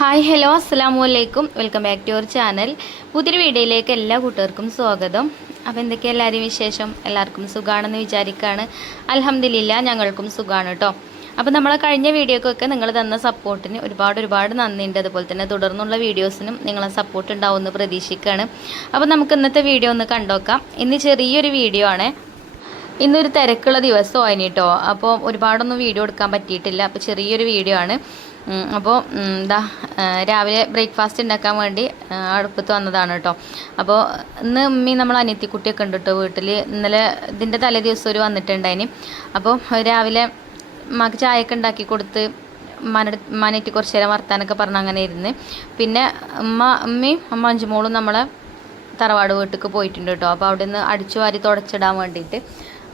Hi hello അസ്സലാമു അലൈക്കും welcome back to your channel. പുതിയൊരു വീഡിയോയിലേക്ക് എല്ലാ കൂട്ടുകാർക്കും സ്വാഗതം. അപ്പോൾ എന്തൊക്കെയാണ് എല്ലാവരും വിശേഷം? എല്ലാവർക്കും സുഖമാണെന്ന് വിചാരിക്കുകയാണ്. അൽഹംദുലില്ലാ ഞങ്ങൾക്കും സുഖമാണ് കേട്ടോ. അപ്പോൾ നമ്മളെ കഴിഞ്ഞ വീഡിയോക്കൊക്കെ നിങ്ങൾ തന്ന സപ്പോർട്ടിന് ഒരുപാട് നന്ദിയുണ്ട്. അതുപോലെ തന്നെ തുടർന്നുള്ള വീഡിയോസിനും നിങ്ങളെ സപ്പോർട്ട് ഉണ്ടാവുമെന്ന് പ്രതീക്ഷിക്കുകയാണ്. അപ്പോൾ നമുക്ക് ഇന്നത്തെ വീഡിയോ ഒന്ന് കണ്ടോക്കാം. ഇന്ന് ചെറിയൊരു വീഡിയോ ആണ്. ഇന്നൊരു തിരക്കുള്ള ദിവസമായിന് കേട്ടോ. അപ്പോൾ ഒരുപാടൊന്നും വീഡിയോ എടുക്കാൻ പറ്റിയിട്ടില്ല. അപ്പോൾ ചെറിയൊരു വീഡിയോ ആണ്. അപ്പോൾ രാവിലെ ബ്രേക്ക്ഫാസ്റ്റ് ഉണ്ടാക്കാൻ വേണ്ടി അടുപ്പത്ത് വന്നതാണ് കേട്ടോ. അപ്പോൾ ഇന്ന് ഉമ്മി നമ്മൾ അനിയത്തിക്കുട്ടിയൊക്കെ ഉണ്ട് കേട്ടോ വീട്ടിൽ. ഇന്നലെ ഇതിൻ്റെ തലേ ദിവസം ഒരു വന്നിട്ടുണ്ടായിന്. അപ്പോൾ രാവിലെ ഉമ്മക്ക് ചായയൊക്കെ ഉണ്ടാക്കി കൊടുത്ത് ഉമ്മാനായിട്ട് കുറച്ച് നേരം വർത്താനൊക്കെ പറഞ്ഞ് അങ്ങനെ ഇരുന്ന് പിന്നെ ഉമ്മയും അഞ്ചുമോളും നമ്മളെ തറവാട് വീട്ടിലേക്ക് പോയിട്ടുണ്ട് കേട്ടോ. അപ്പോൾ അവിടെ നിന്ന് അടിച്ചു വാരി തുടച്ചിടാൻ വേണ്ടിയിട്ട്.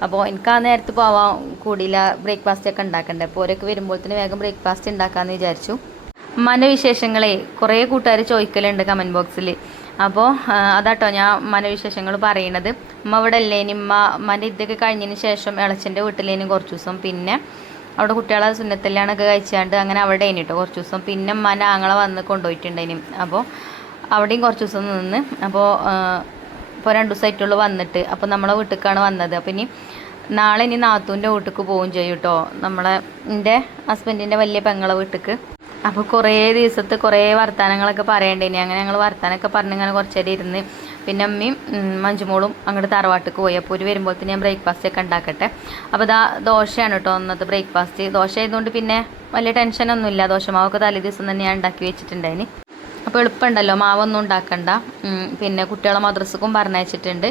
അപ്പോൾ എനിക്ക് ആ നേരത്ത് പോവാൻ കൂടിയില്ല, ബ്രേക്ക്ഫാസ്റ്റൊക്കെ ഉണ്ടാക്കണ്ടേ. അപ്പോൾ ഓരൊക്കെ വരുമ്പോഴത്തേന് വേഗം ബ്രേക്ക്ഫാസ്റ്റ് ഉണ്ടാക്കാമെന്ന് വിചാരിച്ചു. ഉമ്മാൻ്റെ വിശേഷങ്ങളെ കുറേ കൂട്ടുകാർ ചോദിക്കലുണ്ട് കമൻറ്റ് ബോക്സിൽ. അപ്പോൾ അതാട്ടോ ഞാൻ ഉമ്മാൻ്റെ വിശേഷങ്ങൾ പറയണത്. ഉമ്മ ഇവിടെ അല്ലേനി, ഉമ്മാൻ്റെ ഇതൊക്കെ കഴിഞ്ഞതിന് ശേഷം ഇളച്ചൻ്റെ വീട്ടിലേനും കുറച്ച് ദിവസം, പിന്നെ അവിടെ കുട്ടികളെ സുന്നത്തല്യാണൊക്കെ കഴിച്ചാണ്ട് അങ്ങനെ അവിടെ കേട്ടോ കുറച്ച് ദിവസം. പിന്നെ ഉമ്മാൻ്റെ ആങ്ങളെ വന്ന് കൊണ്ടുപോയിട്ടുണ്ടേനും. അപ്പോൾ അവിടെയും കുറച്ച് ദിവസം നിന്ന്. അപ്പോൾ ഇപ്പോൾ 2 ദിവസമായിട്ടുള്ളൂ വന്നിട്ട്. അപ്പോൾ നമ്മളെ വീട്ടിലേക്കാണ് വന്നത്. അപ്പോൾ നാളെ നാത്തൂൻ്റെ വീട്ടിലേക്ക് പോവുകയും ചെയ്യും കേട്ടോ, എൻ്റെ ഹസ്ബൻഡിൻ്റെ വലിയ പെങ്ങളെ വീട്ടിലേക്ക്. അപ്പോൾ കുറേ ദിവസത്തെ കുറേ വർത്തമാനങ്ങളൊക്കെ പറയേണ്ടേനി. അങ്ങനെ ഞങ്ങൾ വർത്തമാനമൊക്കെ പറഞ്ഞിങ്ങനെ കുറച്ച് നേരം ഇരുന്ന് പിന്നെ അമ്മയും മഞ്ജുമോളും അങ്ങോട്ട് തറവാട്ടിലേക്ക് പോയി. അപ്പോൾ ഒരു വരുമ്പോഴത്തേന് ഞാൻ ബ്രേക്ക്ഫാസ്റ്റ് ഒക്കെ ഉണ്ടാക്കട്ടെ. അപ്പോൾ ദോശയാണ് കേട്ടോ ഇന്നത്തെ ബ്രേക്ക്ഫാസ്റ്റ്. ദോശ ആയതുകൊണ്ട് പിന്നെ വലിയ ടെൻഷനൊന്നുമില്ല. ദോശമാവൊക്കെ തലേ ദിവസം തന്നെ ഞാൻ ഉണ്ടാക്കി വെച്ചിട്ടുണ്ടായിന്. അപ്പോൾ എളുപ്പമുണ്ടല്ലോ, മാവൊന്നും ഉണ്ടാക്കണ്ട. പിന്നെ കുട്ടികളെ മദ്രസക്കും പറഞ്ഞയച്ചിട്ടുണ്ട്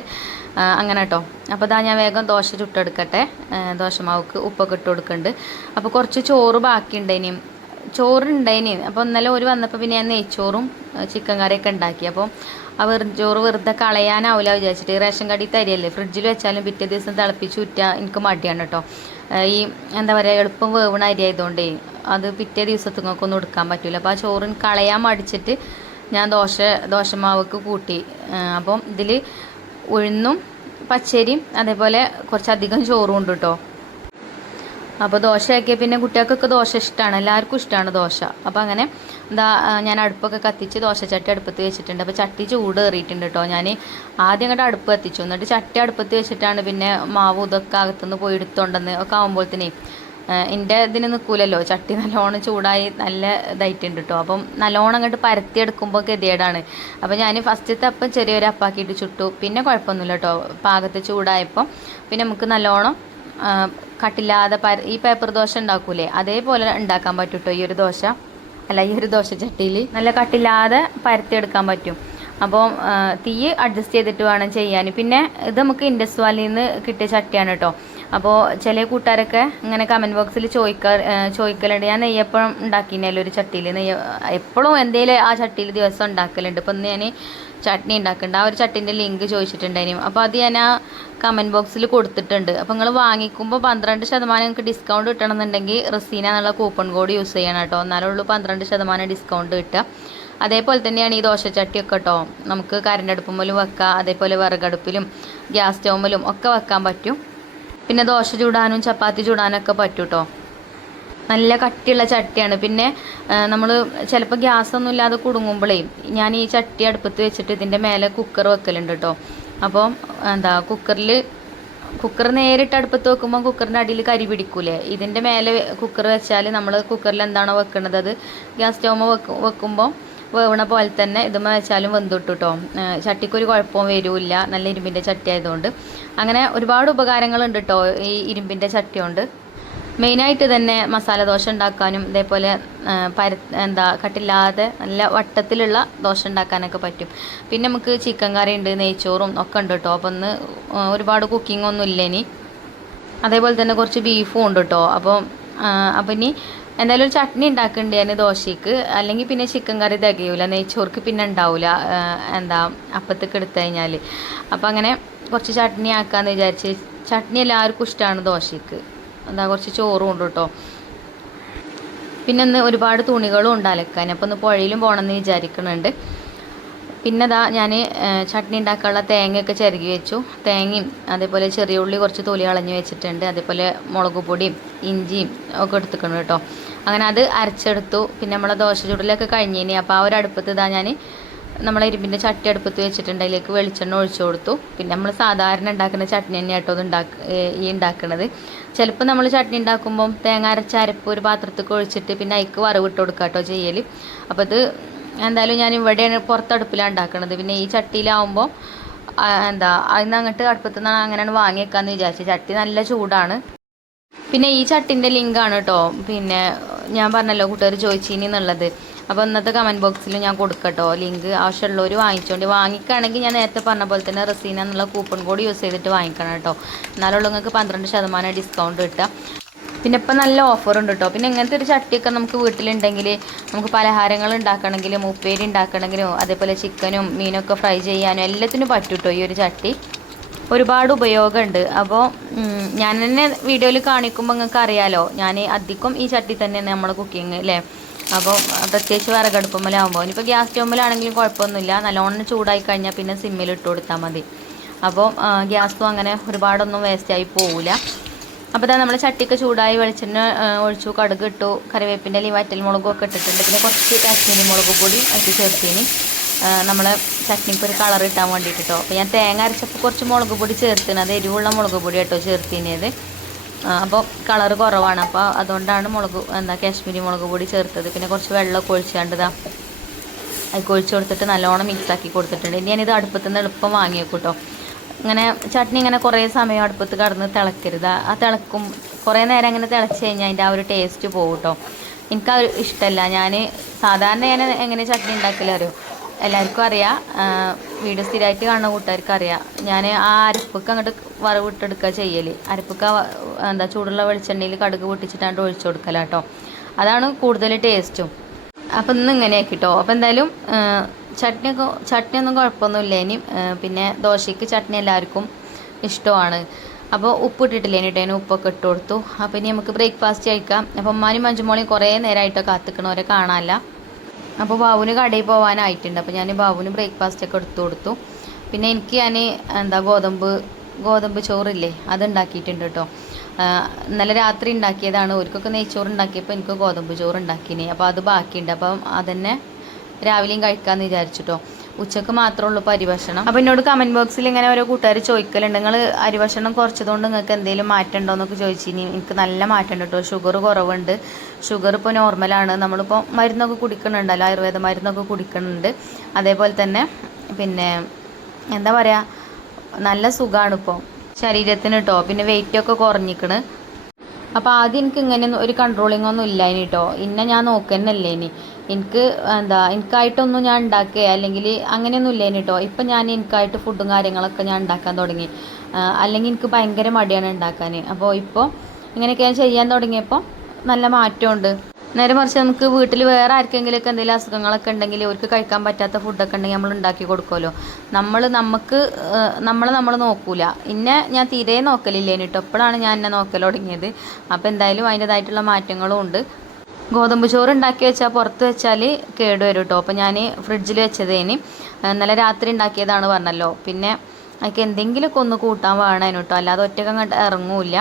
അങ്ങനെ കേട്ടോ. അപ്പോൾ ഞാൻ വേഗം ദോശ ചുട്ടെടുക്കട്ടെ. ദോശമാവക്ക് ഉപ്പൊക്കെ ഇട്ട് കൊടുക്കുന്നുണ്ട്. അപ്പോൾ കുറച്ച് ചോറ് ബാക്കിയുണ്ടേനും, ചോറുണ്ടായിന്. അപ്പോൾ ഇന്നലെ ഒരു വന്നപ്പോൾ പിന്നെ ഞാൻ നെയ്ച്ചോറും ചിക്കൻ കറിയൊക്കെ ഉണ്ടാക്കി. അപ്പോൾ ആ ചോറ് വെറുതെ കളയാനാവില്ല വിചാരിച്ചിട്ട്. റേഷൻ കടി തരിയല്ലേ, ഫ്രിഡ്ജിൽ വെച്ചാലും പിറ്റേ ദിവസം തിളപ്പിച്ച് ഊറ്റാൻ എനിക്ക് മടിയാണ് കേട്ടോ. ഈ എന്താ പറയുക, എളുപ്പം വേവണ അരി ആയതുകൊണ്ടേ അത് പിറ്റേ ദിവസത്തേക്കൊന്നും എടുക്കാൻ പറ്റില്ല. അപ്പോൾ ആ ചോറിന് കളയാൻ മടിച്ചിട്ട് ഞാൻ ദോശമാവക്ക് കൂട്ടി. അപ്പം ഇതിൽ ഉഴുന്നും പച്ചരിയും അതേപോലെ കുറച്ചധികം ചോറും ഉണ്ട് കേട്ടോ. അപ്പോൾ ദോശയാക്കിയ പിന്നെ കുട്ടികൾക്കൊക്കെ ദോശ ഇഷ്ടമാണ്, എല്ലാവർക്കും ഇഷ്ടമാണ് ദോശ. അപ്പോൾ അങ്ങനെ ഞാൻ അടുപ്പൊക്കെ കത്തിച്ച് ദോശച്ചട്ടി അടുപ്പത്ത് വെച്ചിട്ടുണ്ട്. അപ്പോൾ ചട്ടി ചൂട് കയറിയിട്ടുണ്ട് കേട്ടോ. ഞാൻ ആദ്യം അങ്ങോട്ട് അടുപ്പ് കത്തിച്ചു, എന്നിട്ട് ചട്ടി അടുപ്പത്ത് വെച്ചിട്ടാണ് പിന്നെ മാവ് ഇതൊക്കെ അകത്തുനിന്ന് പോയി എടുത്തോണ്ടെന്ന് ഒക്കെ ആകുമ്പോഴത്തേനേ എൻ്റെ ഇതിന് നിൽക്കൂലല്ലോ. ചട്ടി നല്ലോണം ചൂടായി നല്ല ഇതായിട്ടുണ്ട് കേട്ടോ. അപ്പം നല്ലോണം അങ്ങോട്ട് പരത്തിയെടുക്കുമ്പോൾ ഗതികേടാണ്. അപ്പോൾ ഞാൻ ഫസ്റ്റത്തെ അപ്പം ചെറിയൊരു അപ്പാക്കിയിട്ട് ചുട്ടു. പിന്നെ കുഴപ്പമൊന്നുമില്ല കേട്ടോ. പാകത്ത് ചൂടായപ്പം പിന്നെ നമുക്ക് നല്ലോണം കട്ടില്ലാതെ ഈ പേപ്പർ ദോശ ഉണ്ടാക്കൂലേ അതേപോലെ ഉണ്ടാക്കാൻ പറ്റും കേട്ടോ. ഈ ഒരു ദോശ ചട്ടിയിൽ നല്ല കട്ടില്ലാതെ പരത്തിയെടുക്കാൻ പറ്റും. അപ്പോൾ തീ അഡ്ജസ്റ്റ് ചെയ്തിട്ട് വേണം ചെയ്യാൻ. പിന്നെ ഇത് നമുക്ക് ഇൻഡസ് വാലിയിൽ നിന്ന് കിട്ടിയ ചട്ടിയാണ് കേട്ടോ. അപ്പോൾ ചില കൂട്ടുകാരൊക്കെ ഇങ്ങനെ കമൻറ്റ് ബോക്സിൽ ചോദിക്കലുണ്ട്. ഞാൻ നെയ്യപ്പം ഉണ്ടാക്കിനല്ലോ ഒരു ചട്ടിയിൽ. എപ്പോഴും എന്തെങ്കിലും ആ ചട്ടിയിൽ ദിവസം ഉണ്ടാക്കലുണ്ട്. ഇപ്പം ഇന്ന് ഞാൻ ചട്നി ഉണ്ടാക്കുന്നുണ്ട്. ആ ഒരു ചട്ടിൻ്റെ ലിങ്ക് ചോദിച്ചിട്ടുണ്ടായിരുന്നു. അപ്പോൾ അത് ഞാൻ ആ കമൻറ്റ് ബോക്സിൽ കൊടുത്തിട്ടുണ്ട്. അപ്പോൾ നിങ്ങൾ വാങ്ങിക്കുമ്പോൾ 12% നിങ്ങൾക്ക് ഡിസ്കൗണ്ട് കിട്ടണമെന്നുണ്ടെങ്കിൽ റസീന എന്നുള്ള കൂപ്പൺ കോഡ് യൂസ് ചെയ്യണം കേട്ടോ. എന്നാലേ ഉള്ളൂ 12% ഡിസ്കൗണ്ട് കിട്ടുക. അതേപോലെ തന്നെയാണ് ഈ ദോശച്ചട്ടിയൊക്കെ കേട്ടോ. നമുക്ക് കറണ്ട് അടുപ്പുമ്മലും വെക്കാം, അതേപോലെ വിറകടുപ്പിലും ഗ്യാസ് സ്റ്റൗമ്മിലും ഒക്കെ വെക്കാൻ പറ്റും. പിന്നെ ദോശ ചൂടാനും ചപ്പാത്തി ചൂടാനും ഒക്കെ പറ്റും കേട്ടോ. നല്ല കട്ടിയുള്ള ചട്ടിയാണ്. പിന്നെ നമ്മൾ ചിലപ്പോൾ ഗ്യാസൊന്നും ഇല്ലാതെ കുടുങ്ങുമ്പോഴേ ഞാൻ ഈ ചട്ടി അടുപ്പത്ത് വെച്ചിട്ട് ഇതിൻ്റെ മേലെ കുക്കർ വെക്കലുണ്ട് കേട്ടോ. അപ്പോൾ കുക്കർ നേരിട്ട് അടുപ്പത്ത് വെക്കുമ്പോൾ കുക്കറിൻ്റെ അടിയിൽ കരി പിടിക്കൂലേ. ഇതിൻ്റെ മേലെ കുക്കർ വെച്ചാൽ നമ്മൾ കുക്കറിൽ എന്താണോ വെക്കുന്നത് അത് ഗ്യാസ് സ്റ്റൗമ്മ വെക്കുമ്പോൾ വേവണ പോലെ തന്നെ ഇതുമ്മ വെച്ചാലും വെന്തിട്ടു കേട്ടോ. ചട്ടിക്കൊരു കുഴപ്പവും വരില്ല, നല്ല ഇരുമ്പിൻ്റെ ചട്ടി ആയതുകൊണ്ട്. അങ്ങനെ ഒരുപാട് ഉപകാരങ്ങളുണ്ട് കേട്ടോ ഈ ഇരുമ്പിൻ്റെ ചട്ടി കൊണ്ട്. മെയിനായിട്ട് തന്നെ മസാല ദോശ ഉണ്ടാക്കാനും ഇതേപോലെ കട്ടില്ലാതെ നല്ല വട്ടത്തിലുള്ള ദോശ ഉണ്ടാക്കാനൊക്കെ പറ്റും. പിന്നെ നമുക്ക് ചിക്കൻ കറി ഉണ്ട്, നെയ്ച്ചോറും ഒക്കെ ഉണ്ട് കേട്ടോ. അപ്പം ഒന്ന് ഒരുപാട് കുക്കിംഗ് ഒന്നും ഇല്ല ഇനി. അതേപോലെ തന്നെ കുറച്ച് ബീഫും ഉണ്ട് കേട്ടോ. അപ്പം ഇനി എന്തായാലും ഒരു ചട്നി ഉണ്ടാക്കേണ്ടി ഞാൻ ദോശയ്ക്ക്. അല്ലെങ്കിൽ പിന്നെ ചിക്കൻ കറി തികയൂല, നെയ്ച്ചോർക്ക് പിന്നെ ഉണ്ടാവില്ല അപ്പത്തേക്ക് എടുത്തു കഴിഞ്ഞാൽ. അപ്പം അങ്ങനെ കുറച്ച് ചട്നി ആക്കാമെന്ന് വിചാരിച്ച്. ചട്നി എല്ലാവർക്കും ഇഷ്ടമാണ് ദോശയ്ക്ക്. കുറച്ച് ചോറും ഉണ്ട് കേട്ടോ. പിന്നെ ഒന്ന് ഒരുപാട് തുണികളും ഉണ്ട് അലക്കാൻ. അപ്പോൾ ഒന്ന് പുഴയിലും പോകണമെന്ന് വിചാരിക്കുന്നുണ്ട്. പിന്നെ ഞാൻ ചട്നി ഉണ്ടാക്കാനുള്ള തേങ്ങയൊക്കെ ചിരകി വെച്ചു. തേങ്ങയും അതേപോലെ ചെറിയ ഉള്ളി കുറച്ച് തൊലി കളഞ്ഞ് വെച്ചിട്ടുണ്ട്. അതേപോലെ മുളക് പൊടിയും ഇഞ്ചിയും ഒക്കെ എടുത്തിക്കണം കേട്ടോ. അങ്ങനെ അത് അരച്ചെടുത്തു. പിന്നെ നമ്മളെ ദോശ ചുടലൊക്കെ കഴിഞ്ഞിനി. അപ്പോൾ ആ ഒരു അടുപ്പത്ത് ഇതാ ഞാൻ നമ്മളെ ഇരുമ്പിൻ്റെ ചട്ടി അടുപ്പത്ത് വെച്ചിട്ടുണ്ട്. അതിലേക്ക് വെളിച്ചെണ്ണ ഒഴിച്ചു കൊടുത്തു. പിന്നെ നമ്മൾ സാധാരണ ഉണ്ടാക്കുന്ന ചട്നി തന്നെ കേട്ടോ ഈ ഉണ്ടാക്കുന്നത്. ചിലപ്പോൾ നമ്മൾ ചട്നി ഉണ്ടാക്കുമ്പം തേങ്ങ അരച്ച അരപ്പ് ഒരു പാത്രത്തിൽ ഒഴിച്ചിട്ട് പിന്നെ അതിക്ക് വറവിട്ട് കൊടുക്കുക കേട്ടോ ചെയ്യൽ. അപ്പോൾ ഇത് എന്തായാലും ഞാൻ ഇവിടെയാണ് പുറത്തടുപ്പിലാണ് ഉണ്ടാക്കുന്നത്. പിന്നെ ഈ ചട്ടിയിലാവുമ്പോൾ അതിന് അങ്ങോട്ട് അടുപ്പത്തു നിന്ന് അങ്ങനെയാണ് വാങ്ങിയേക്കാന്ന് വിചാരിച്ചു. ചട്ടി നല്ല ചൂടാണ്. പിന്നെ ഈ ചട്ടിൻ്റെ ലിങ്കാണ് കേട്ടോ പിന്നെ ഞാൻ പറഞ്ഞല്ലോ കൂട്ടുകാർ ചോദിച്ചിനി എന്നുള്ളത്. അപ്പോൾ ഇന്നത്തെ കമൻറ്റ് ബോക്സിൽ ഞാൻ കൊടുക്കട്ടോ ലിങ്ക്. ആവശ്യമുള്ളവർ വാങ്ങിച്ചോണ്ട്. വാങ്ങിക്കുകയാണെങ്കിൽ ഞാൻ നേരത്തെ പറഞ്ഞ പോലെ തന്നെ റസീന എന്നുള്ള കൂപ്പൺ കോഡ് യൂസ് ചെയ്തിട്ട് വാങ്ങിക്കണം കേട്ടോ. എന്നാലുള്ള നിങ്ങൾക്ക് 12% ഡിസ്കൗണ്ട് കിട്ടുക. പിന്നെ ഇപ്പം നല്ല ഓഫറുണ്ട് കേട്ടോ. പിന്നെ ഇങ്ങനത്തെ ഒരു ചട്ടിയൊക്കെ നമുക്ക് വീട്ടിലുണ്ടെങ്കിൽ നമുക്ക് പലഹാരങ്ങൾ ഉണ്ടാക്കണമെങ്കിലും ഉപ്പേരി ഉണ്ടാക്കണമെങ്കിലും അതേപോലെ ചിക്കനും മീനൊക്കെ ഫ്രൈ ചെയ്യാനും എല്ലാത്തിനും പറ്റും കേട്ടോ ഈ ഒരു ചട്ടി. ഒരുപാട് ഉപയോഗമുണ്ട്. അപ്പോൾ ഞാൻ തന്നെ വീഡിയോയിൽ കാണിക്കുമ്പോൾ നിങ്ങൾക്ക് അറിയാലോ ഞാൻ അധികം ഈ ചട്ടി തന്നെയാണ് നമ്മൾ കുക്കിങ് അല്ലേ. അപ്പോൾ പ്രത്യേകിച്ച് വിറകടുപ്പമ്മലാകുമ്പോൾ ഇനിയിപ്പോൾ ഗ്യാസ് സ്റ്റോമ്പിലാണെങ്കിലും കുഴപ്പമൊന്നുമില്ല. നല്ലോണം ചൂടായി കഴിഞ്ഞാൽ പിന്നെ സിമ്മിൽ ഇട്ട് കൊടുത്താൽ മതി. അപ്പോൾ ഗ്യാസും അങ്ങനെ ഒരുപാടൊന്നും വേസ്റ്റായി പോവില്ല. അപ്പോൾ ഇതാ നമ്മൾ ചട്ടിക്ക് ചൂടായി വെളിച്ചെണ്ണ ഒഴിച്ചു, കടുക് ഇട്ടു, കറിവേപ്പിൻ്റെ ഇലയും വറ്റൽമുളകും ഒക്കെ ഇട്ടിട്ടുണ്ട്. പിന്നെ കുറച്ച് കാശ്മീരി മുളക് പൊടി അതിൽ ചേർത്തിന് നമ്മളെ ചട്നിക്ക് ഒരു കളർ കിട്ടാൻ വേണ്ടിയിട്ട് കേട്ടോ. അപ്പോൾ ഞാൻ തേങ്ങ അരച്ചപ്പോൾ കുറച്ച് മുളക് പൊടി ചേർത്തിന്. അത് എരിവുള്ള മുളക് പൊടി കേട്ടോ ചേർത്തിനത്. അപ്പോൾ കളർ കുറവാണ്. അപ്പോൾ അതുകൊണ്ടാണ് കാശ്മീരി മുളക് പൊടി ചേർത്തത്. പിന്നെ കുറച്ച് വെള്ളമൊക്കെ ഒഴിച്ചാണ്ടതാ അത് ഒഴിച്ച് കൊടുത്തിട്ട് നല്ലോണം മിക്സാക്കി കൊടുത്തിട്ടുണ്ട്. ഇനി ഞാനിത് അടുപ്പത്തു നിന്ന് എളുപ്പം വാങ്ങിയേക്കും കേട്ടോ. ഇങ്ങനെ ചട്നി ഇങ്ങനെ കുറേ സമയം അടുപ്പത്ത് കടന്ന് തിളക്കരുത്. ആ തിളക്കും കുറേ നേരം അങ്ങനെ തിളച്ച് കഴിഞ്ഞാൽ അതിൻ്റെ ആ ഒരു ടേസ്റ്റ് പോകും കേട്ടോ. എനിക്കത് ഇഷ്ടമല്ല. ഞാൻ സാധാരണ ഞാൻ എങ്ങനെ ചട്നി ഉണ്ടാക്കലറിയോ എല്ലാവർക്കും അറിയാം. വീഡിയോ സ്ഥിരമായിട്ട് കാണുന്ന കൂട്ടുകാർക്ക് അറിയാം. ഞാൻ ആ അരപ്പൊക്കെ അങ്ങോട്ട് വറവിട്ടെടുക്കുക ചെയ്യൽ. അരപ്പൊക്കെ ചൂടുള്ള വെളിച്ചെണ്ണയിൽ കടുക് പൊട്ടിച്ചിട്ടാണ്ട് ഒഴിച്ചു കൊടുക്കല കേട്ടോ. അതാണ് കൂടുതൽ ടേസ്റ്റും. അപ്പം ഇന്ന് ഇങ്ങനെയാക്കി കേട്ടോ. അപ്പോൾ എന്തായാലും ചട്നിയൊന്നും കുഴപ്പമൊന്നുമില്ല. ഇനി പിന്നെ ദോശയ്ക്ക് ചട്നി എല്ലാവർക്കും ഇഷ്ടമാണ്. അപ്പോൾ ഉപ്പ് ഇട്ടിട്ടില്ലേ ഇനി ഉപ്പൊക്കെ ഇട്ട് കൊടുത്തു. അപ്പോൾ ഇനി നമുക്ക് ബ്രേക്ക്ഫാസ്റ്റ് കഴിക്കാം. അപ്പോൾ ഉമ്മാനും മഞ്ജുമോളെയും കുറേ നേരമായിട്ടോ കാത്തിക്കണവരെ കാണാനില്ല. അപ്പോൾ ബാബുവിന് കടയിൽ പോകാനായിട്ടുണ്ട്. അപ്പോൾ ഞാൻ ബാബുവിന് ബ്രേക്ക്ഫാസ്റ്റൊക്കെ എടുത്തു കൊടുത്തു. പിന്നെ എനിക്ക് ഞാൻ ഗോതമ്പ് ചോറില്ലേ അത് ഉണ്ടാക്കിയിട്ടുണ്ട് കേട്ടോ. ഇന്നലെ രാത്രി ഉണ്ടാക്കിയതാണ്. ഒരിക്കൊക്കെ നെയ്ച്ചോറ് ഉണ്ടാക്കിയപ്പോൾ എനിക്ക് ഗോതമ്പ് ചോറ് ഉണ്ടാക്കിനി. അപ്പോൾ അത് ബാക്കിയുണ്ട്. അപ്പം അതന്നെ രാവിലെയും കഴിക്കാമെന്ന് വിചാരിച്ചിട്ടോ. ഉച്ചക്ക് മാത്രമേ ഉള്ളൂ ഇപ്പോൾ അരിഭക്ഷണം. അപ്പോൾ എന്നോട് കമൻറ്റ് ബോക്സിൽ ഇങ്ങനെ ഓരോ കൂട്ടുകാർ ചോദിക്കലുണ്ട്, നിങ്ങൾ അരിഭക്ഷണം കുറച്ചതുകൊണ്ട് നിങ്ങൾക്ക് എന്തെങ്കിലും മാറ്റം ഉണ്ടോ എന്നൊക്കെ ചോദിച്ചിനി. എനിക്ക് നല്ല മാറ്റമുണ്ട് കേട്ടോ. ഷുഗർ കുറവുണ്ട്. ഷുഗർ ഇപ്പോൾ നോർമലാണ്. നമ്മളിപ്പോൾ മരുന്നൊക്കെ കുടിക്കുന്നുണ്ടല്ലോ, ആയുർവേദ മരുന്നൊക്കെ കുടിക്കുന്നുണ്ട്. അതേപോലെ തന്നെ പിന്നെ എന്താ പറയുക നല്ല സുഖമാണ് ഇപ്പോൾ ശരീരത്തിന് കേട്ടോ. പിന്നെ വെയിറ്റൊക്കെ കുറഞ്ഞിക്കണ്. അപ്പോൾ ആദ്യം എനിക്ക് ഇങ്ങനെ ഒരു കൺട്രോളിങ് ഒന്നും ഇല്ല ഇനി കേട്ടോ. ഞാൻ നോക്കുന്നല്ലേ ഇനി എനിക്കായിട്ടൊന്നും ഞാൻ ഉണ്ടാക്കുക അല്ലെങ്കിൽ അങ്ങനെയൊന്നും ഇല്ല ഇനി കേട്ടോ. ഇപ്പം ഞാൻ എനിക്കായിട്ട് ഫുഡും കാര്യങ്ങളൊക്കെ ഞാൻ ഉണ്ടാക്കാൻ തുടങ്ങി. അല്ലെങ്കിൽ എനിക്ക് ഭയങ്കര മടിയാണ് ഉണ്ടാക്കാൻ. അപ്പോൾ ഇപ്പോൾ ഇങ്ങനെയൊക്കെ ഞാൻ ചെയ്യാൻ തുടങ്ങിയപ്പോൾ നല്ല മാറ്റമുണ്ട്. നേരെ മറിച്ച് നമുക്ക് വീട്ടിൽ വേറെ ആർക്കെങ്കിലുമൊക്കെ എന്തെങ്കിലും അസുഖങ്ങളൊക്കെ ഉണ്ടെങ്കിൽ അവർക്ക് കഴിക്കാൻ പറ്റാത്ത ഫുഡൊക്കെ ഉണ്ടെങ്കിൽ നമ്മൾ ഉണ്ടാക്കി കൊടുക്കുമല്ലോ. നമ്മൾ നോക്കൂല. ഞാൻ തീരെ നോക്കലില്ലേന് കേട്ടോ. എപ്പോഴാണ് ഞാൻ എന്നെ നോക്കൽ തുടങ്ങിയത്. അപ്പോൾ എന്തായാലും അതിൻ്റേതായിട്ടുള്ള മാറ്റങ്ങളും ഉണ്ട്. ഗോതമ്പ് ചോറ് ഉണ്ടാക്കി വെച്ചാൽ പുറത്ത് വെച്ചാൽ കേടുവരും കേട്ടോ. അപ്പോൾ ഞാൻ ഫ്രിഡ്ജിൽ വെച്ചതേന് ഇന്നലെ രാത്രി ഉണ്ടാക്കിയതാണ് പറഞ്ഞല്ലോ. പിന്നെ അതിലേക്ക് എന്തെങ്കിലുമൊക്കെ ഒന്ന് കൂട്ടാൻ വേണേനു കേട്ടോ. അല്ലാതെ ഒറ്റയ്ക്ക് അങ്ങോട്ട് ഇറങ്ങൂല്ല.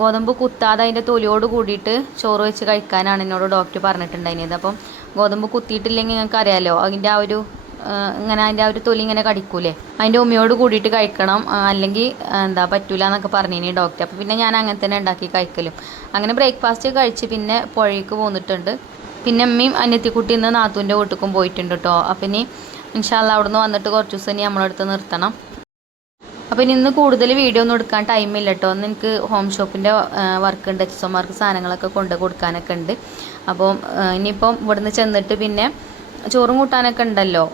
ഗോതമ്പ് കുത്താതെ അതിൻ്റെ തൊലിയോട് കൂടിയിട്ട് ചോറ് വെച്ച് കഴിക്കാനാണ് എന്നോട് ഡോക്ടർ പറഞ്ഞിട്ടുണ്ടായിരുന്നത്. അപ്പം ഗോതമ്പ് കുത്തിയിട്ടില്ലെങ്കിൽ നിങ്ങൾക്ക് അറിയാമല്ലോ അതിൻ്റെ അതിൻ്റെ ആ ഒരു തൊലി ഇങ്ങനെ കടിക്കൂലേ, അതിൻ്റെ ഉമ്മയോട് കൂടിയിട്ട് കഴിക്കണം. അല്ലെങ്കിൽ പറ്റൂല എന്നൊക്കെ പറഞ്ഞിനി ഡോക്ടർ. അപ്പോൾ പിന്നെ ഞാൻ അങ്ങനെ തന്നെ ഉണ്ടാക്കി കഴിക്കലും. അങ്ങനെ ബ്രേക്ക്ഫാസ്റ്റ് കഴിച്ച് പിന്നെ പുഴയ്ക്ക് പോന്നിട്ടുണ്ട്. പിന്നെ അമ്മയും അനിയത്തിക്കുട്ടി ഇന്ന് നാത്തൂൻ്റെ വീട്ടിലേക്കും പോയിട്ടുണ്ട് കേട്ടോ. അപ്പം ഇനി ഇൻഷാ അല്ലാഹ് അവിടെ നിന്ന് വന്നിട്ട് കുറച്ച് ദിവസം ഇനി നമ്മളടുത്ത് നിർത്തണം. അപ്പോൾ ഇന്ന് കൂടുതൽ വീഡിയോ ഒന്നും എടുക്കാൻ ടൈമില്ല കേട്ടോ. ഒന്ന് എനിക്ക് ഹോം ഷോപ്പിൻ്റെ വർക്ക് ഉണ്ട്. എച്ച്എസ്ഒമാർക്ക് സാധനങ്ങളൊക്കെ കൊണ്ട് കൊടുക്കാനൊക്കെ ഉണ്ട്. അപ്പോൾ ഇനിയിപ്പം ഇവിടുന്ന് ചെന്നിട്ട് പിന്നെ ചോറും കൂട്ടാനൊക്കെ ഉണ്ടല്ലോ.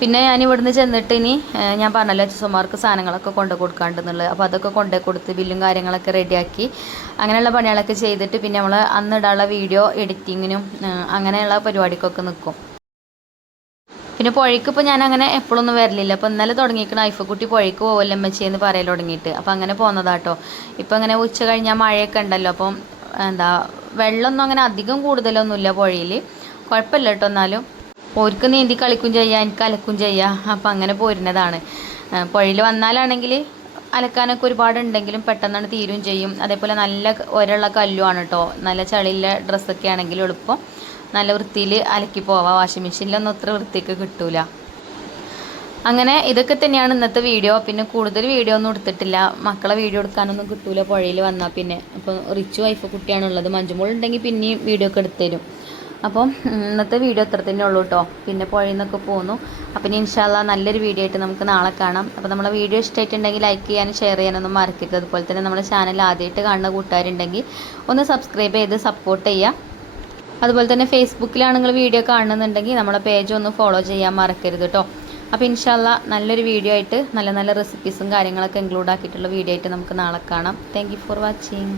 പിന്നെ ഞാൻ ഇവിടുന്ന് ചെന്നിട്ട് ഇനി ഞാൻ പറഞ്ഞല്ലോ എച്ച്എസ്ഒമാർക്ക് സാധനങ്ങളൊക്കെ കൊണ്ട് കൊടുക്കാണ്ടെന്നുള്ളത്. അപ്പോൾ അതൊക്കെ കൊണ്ടു കൊടുത്ത് ബില്ലും കാര്യങ്ങളൊക്കെ റെഡിയാക്കി അങ്ങനെയുള്ള പണികളൊക്കെ ചെയ്തിട്ട് പിന്നെ നമ്മൾ അന്നിടാനുള്ള വീഡിയോ എഡിറ്റിങ്ങിനും അങ്ങനെയുള്ള പരിപാടിക്കൊക്കെ നിൽക്കും. പിന്നെ പുഴയ്ക്ക് ഇപ്പോൾ ഞാൻ അങ്ങനെ എപ്പോഴൊന്നും വരലില്ല. അപ്പോൾ ഇന്നലെ തുടങ്ങിയിരിക്കണം ഐഫക്കുട്ടി പുഴയ്ക്ക് പോവല്ലേ അമ്മച്ചിയെന്ന് പറയൽ തുടങ്ങിയിട്ട്. അപ്പോൾ അങ്ങനെ പോകുന്നതാട്ടോ. ഇപ്പോൾ അങ്ങനെ ഉച്ച കഴിഞ്ഞാൽ മഴയൊക്കെ ഉണ്ടല്ലോ. അപ്പം വെള്ളമൊന്നും അങ്ങനെ അധികം കൂടുതലൊന്നുമില്ല പുഴയിൽ. കുഴപ്പമില്ല കേട്ടോ. എന്നാലും ഓർക്ക് നീന്തി കളിക്കും ചെയ്യാം, എനിക്ക് അലക്കും ചെയ്യാം. അപ്പം അങ്ങനെ പോരുന്നതാണ്. പുഴയിൽ വന്നാലാണെങ്കിൽ അലക്കാനൊക്കെ ഒരുപാടുണ്ടെങ്കിലും പെട്ടെന്നാണ് തീരും ചെയ്യും. അതേപോലെ നല്ല ഒരള്ള കല്ലുമാണ് കേട്ടോ. നല്ല ചളിയുള്ള ഡ്രസ്സൊക്കെ ആണെങ്കിലും എളുപ്പം നല്ല വൃത്തിയിൽ അലക്കി പോവാം. വാഷിംഗ് മെഷീനിലൊന്നും അത്ര വൃത്തിക്ക് കിട്ടൂല. അങ്ങനെ ഇതൊക്കെ തന്നെയാണ് ഇന്നത്തെ വീഡിയോ. പിന്നെ കൂടുതൽ വീഡിയോ ഒന്നും എടുത്തിട്ടില്ല. മക്കളെ വീഡിയോ എടുക്കാനൊന്നും കിട്ടൂല പുഴയിൽ വന്നാൽ പിന്നെ. അപ്പോൾ റിച്ച് വൈഫ് കുട്ടിയാണുള്ളത്. മഞ്ജുമോളുണ്ടെങ്കിൽ പിന്നെയും വീഡിയോ ഒക്കെ എടുത്തുതരും. അപ്പം ഇന്നത്തെ വീഡിയോ അത്ര തന്നെ ഉള്ളൂ കേട്ടോ. പിന്നെ പുഴയിൽ നിന്നൊക്കെ പോന്നു. അപ്പം ഇനി ഇൻഷാ അല്ലാഹ് നല്ലൊരു വീഡിയോ ആയിട്ട് നമുക്ക് നാളെ കാണാം. അപ്പോൾ നമ്മളെ വീഡിയോ ഇഷ്ടമായിട്ടുണ്ടെങ്കിൽ ലൈക്ക് ചെയ്യാനും ഷെയർ ചെയ്യാനൊന്നും മറക്കരുത്. അതുപോലെ തന്നെ നമ്മുടെ ചാനൽ ആദ്യമായിട്ട് കാണുന്ന കൂട്ടുകാരുണ്ടെങ്കിൽ ഒന്ന് സബ്സ്ക്രൈബ് ചെയ്ത് സപ്പോർട്ട് ചെയ്യുക. അതുപോലെ തന്നെ ഫേസ്ബുക്കിലാണ് നിങ്ങൾ വീഡിയോ കാണുന്നുണ്ടെങ്കിൽ നമ്മളെ പേജ് ഒന്ന് ഫോളോ ചെയ്യാൻ മറക്കരുത് കേട്ടോ. അപ്പോൾ ഇൻഷാ അല്ലാഹ് നല്ലൊരു വീഡിയോ ആയിട്ട് നല്ല നല്ല റെസിപ്പീസും കാര്യങ്ങളൊക്കെ ഇൻക്ലൂഡ് ആക്കിയിട്ടുള്ള വീഡിയോ ആയിട്ട് നമുക്ക് നാളെ കാണാം. Thank you for watching.